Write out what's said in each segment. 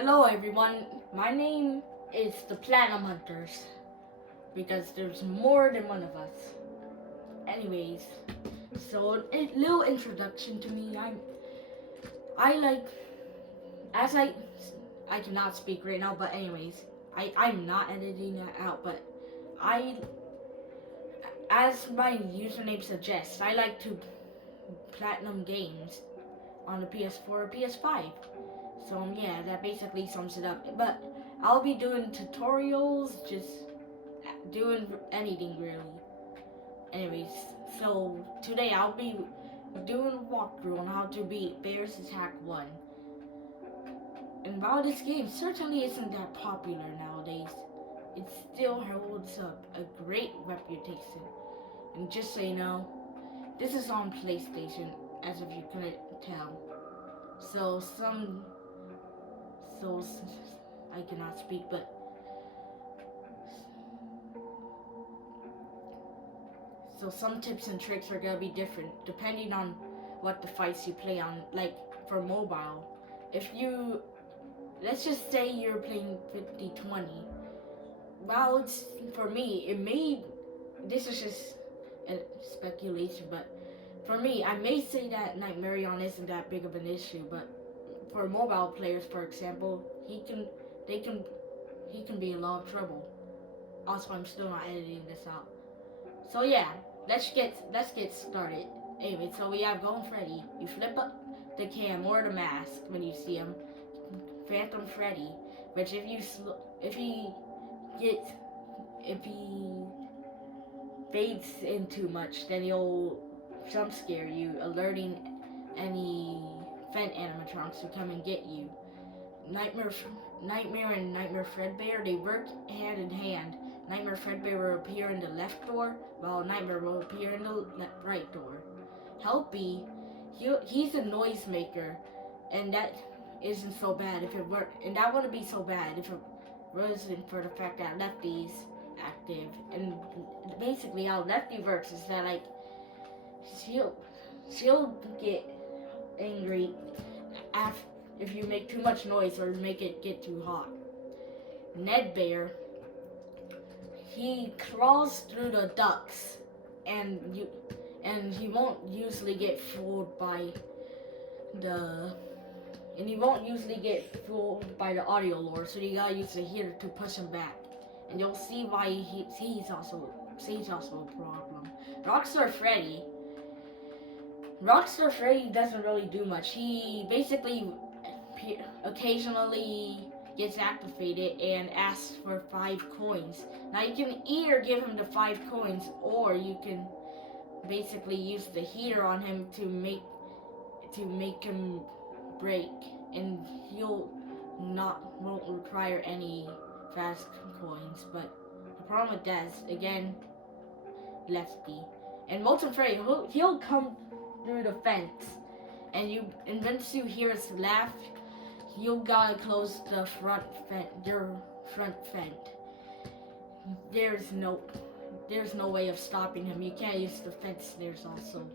Hello everyone, my name is the Platinum Hunters because there's more than one of us. Anyways, so a little introduction to me. I like as I cannot speak right now, but anyways, I'm not editing that out, but I as my username suggests, I like to platinum games on the PS4 or PS5. So yeah, that basically sums it up. But I'll be doing tutorials, just doing anything really. Anyways, so today I'll be doing a walkthrough on how to beat Bears Attack 1. And while this game certainly isn't that popular nowadays, it still holds up a great reputation. And just so you know, this is on PlayStation, as if you couldn't tell. So I cannot speak, but so some tips and tricks are gonna be different depending on what the fights you play on. Like for mobile, if you let's just say you're playing 50-20. Well, it's for me. It may this is just a speculation, but for me, I may say that Nightmarion isn't that big of an issue, but for mobile players, for example, he can be in a lot of trouble. Also, I'm still not editing this out. So yeah, let's get started. Anyway, so we have Golden Freddy. You flip up the cam or the mask when you see him. Phantom Freddy, which if he fades in too much, then he'll jump scare you, alerting any vent animatronics to come and get you. Nightmare and Nightmare Fredbear, they work hand in hand. Nightmare Fredbear will appear in the left door, while Nightmare will appear in the right door. Helpy, he's a noisemaker, and that isn't so bad if it were, and that wouldn't be so bad if it wasn't for the fact that Lefty's active. And basically how Lefty works is that like she'll get angry if you make too much noise or make it get too hot. Ned Bear, he crawls through the ducts, and he won't usually get fooled by the audio lore, so you gotta use the heater to push him back, and you'll see why he's also a problem. Rockstar Freddy doesn't really do much. He basically occasionally gets activated and asks for 5 coins. Now you can either give him the 5 coins, or you can basically use the heater on him to make him break, and won't require any fast coins. But the problem with that is, again, Lefty. And Molten Freddy, he'll come through the fence, and once you hear his laugh, you gotta close the your front fence. There's no way of stopping him. You can't use the fence stairs also,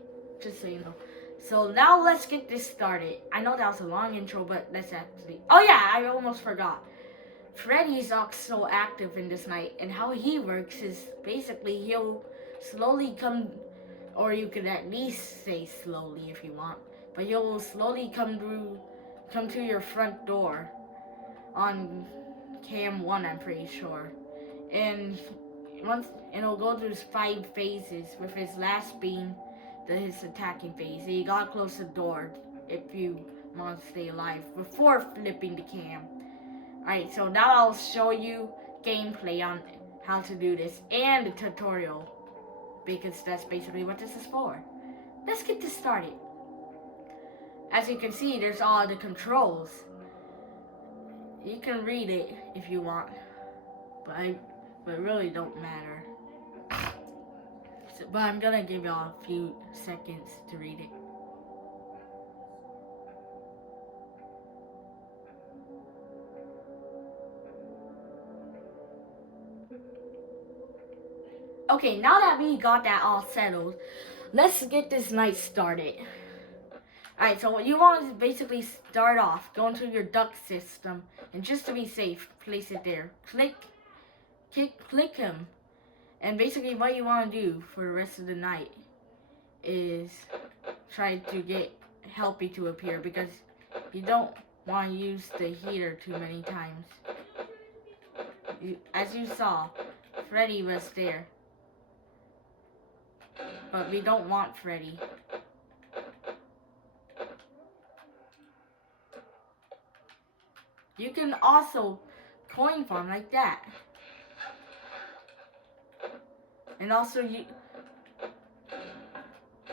just so you know. So now let's get this started. I know that was a long intro, but let's actually... Oh yeah, I almost forgot. Freddy's also active in this night, and how he works is basically he'll slowly come, or you could at least say slowly if you want, but he'll slowly come to your front door on cam 1, I'm pretty sure. And it'll go through 5 phases, with his last being his attacking phase. So you gotta close the door if you want to stay alive before flipping the cam. Alright, so now I'll show you gameplay on how to do this and the tutorial, because that's basically what this is for. Let's get this started. As you can see, there's all the controls. You can read it if you want, but it really don't matter. But I'm gonna give y'all a few seconds to read it. Okay, now that we got that all settled, let's get this night started. Alright, so what you want is basically start off, go into your duck system, and just to be safe, place it there. Click him. And basically what you want to do for the rest of the night is try to get Helpy to appear, because you don't want to use the heater too many times. As you saw, Freddy was there. But we don't want Freddy. You can also coin farm like that. And also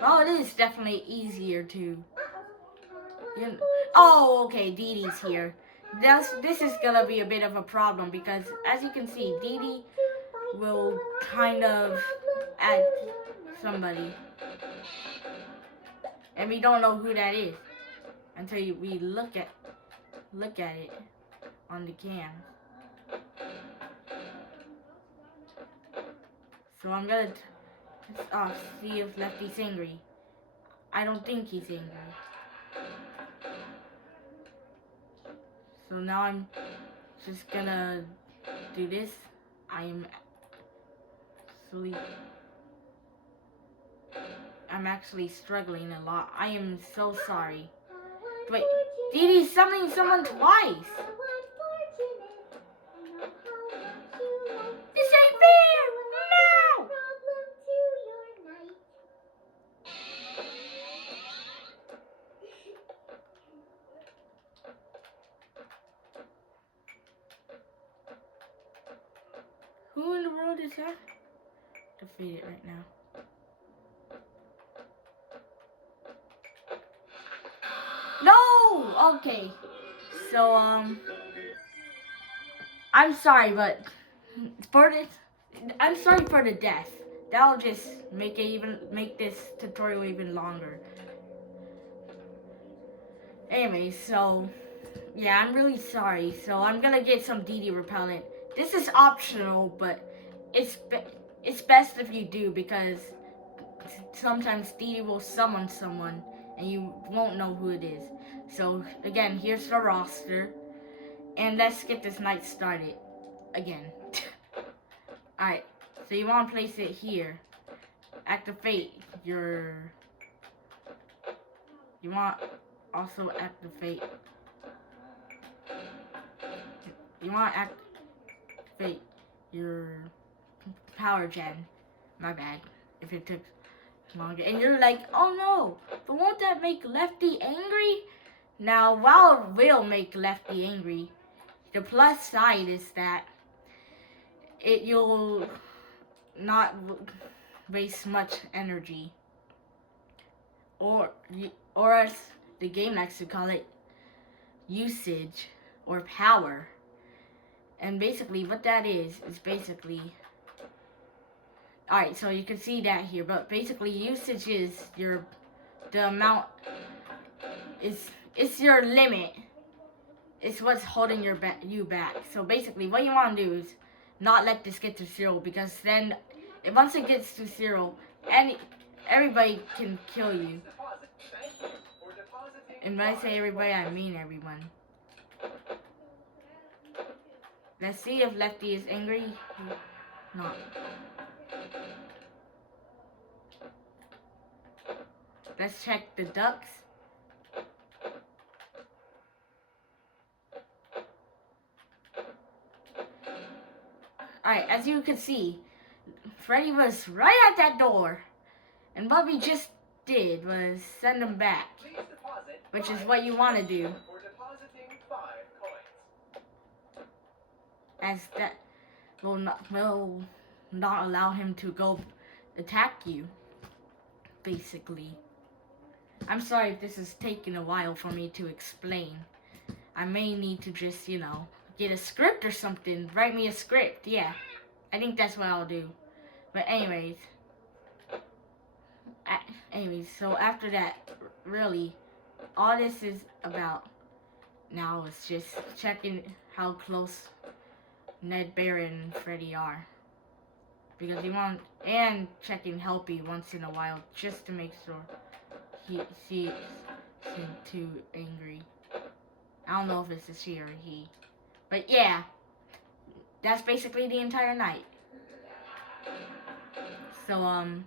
well, it is definitely easier to. Oh, okay, Dee Dee's here. This is gonna be a bit of a problem, because as you can see, Dee Dee will kind of add somebody. And we don't know who that is until we look at it on the cam. So I'm gonna see if Lefty's angry. I don't think he's angry. So now I'm just gonna do this. I'm actually struggling a lot. I am so sorry. Wait, Dee Dee's summoning someone twice. This ain't fair! No! Who in the world is that? Defeat it right now. No! Okay. So, I'm sorry, but I'm sorry for the death. That'll just make this tutorial even longer. Anyway, so yeah, I'm really sorry. So I'm gonna get some Dee Dee repellent. This is optional, but it's best if you do, because sometimes Dee Dee will summon someone and you won't know who it is. So again, here's the roster, and let's get this night started again. Alright, so you want to place it here. Activate your. You want also activate. You want to activate your power gen. My bad if it took longer. And you're like, oh no, but won't that make Lefty angry? Now, while it will make Lefty angry, the plus side is that you'll not waste much energy, or as the game likes to call it, usage or power. And basically what that is basically, alright, so you can see that here, but basically usage is the amount, it's your limit. It's what's holding you back. So basically what you want to do is not let this get to 0, because then once it gets to 0, everybody can kill you. And when I say everybody, I mean everyone. Let's see if Lefty is angry. No. Let's check the ducks. Alright, as you can see, Freddy was right at that door. And what we just did was send him back, which is what you want to do. As that will not allow him to go attack you, basically. I'm sorry if this is taking a while for me to explain. I may need to just, get a script or something. Write me a script, yeah. I think that's what I'll do. But anyways, so after that, really, all this is about now is just checking how close Ned, Bear, and Freddy are. Because and checking Helpy once in a while, just to make sure too angry. I don't know if it's a she or a he. But yeah, that's basically the entire night. So, I'm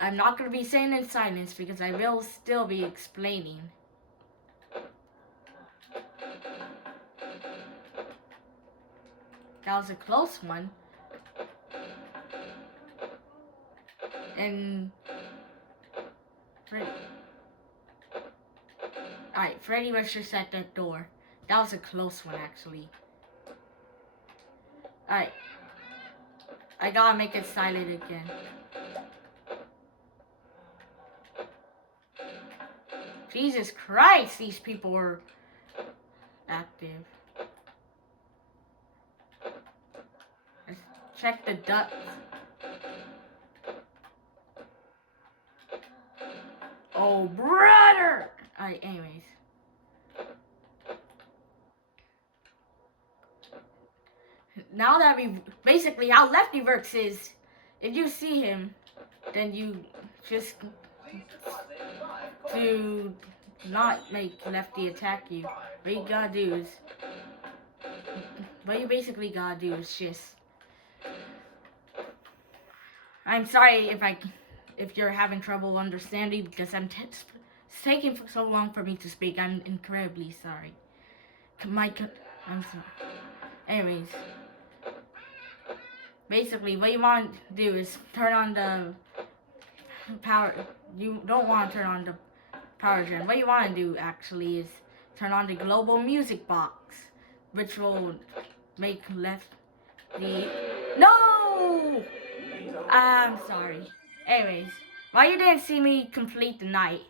not going to be saying in silence because I will still be explaining. That was a close one. And Alright, Freddy was just at that door. That was a close one, actually. Alright. I gotta make it silent again. Jesus Christ, these people were active. Let's check the ducks. Oh, brother! Alright, anyways. Now that we basically how Lefty works is if you see him, then you just to not make Lefty attack you. What you gotta do is what you basically gotta do is just I'm sorry if you're having trouble understanding because it's taking so long for me to speak. I'm incredibly sorry. I'm sorry. Anyways, basically what you want to do is turn on the power. You don't want to turn on the power gen. What you want to do actually is turn on the global music box, which will make Lefty. No! I'm sorry. Anyways, why you didn't see me complete the night?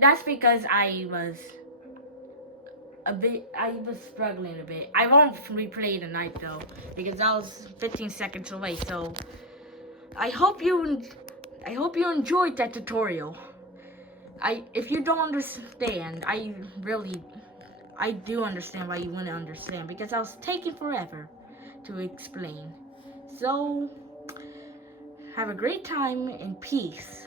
That's because I was struggling a bit. I won't replay the night though, because I was 15 seconds away. So I hope you enjoyed that tutorial. If you don't understand, I do understand why you wouldn't understand, because I was taking forever to explain. So have a great time and peace.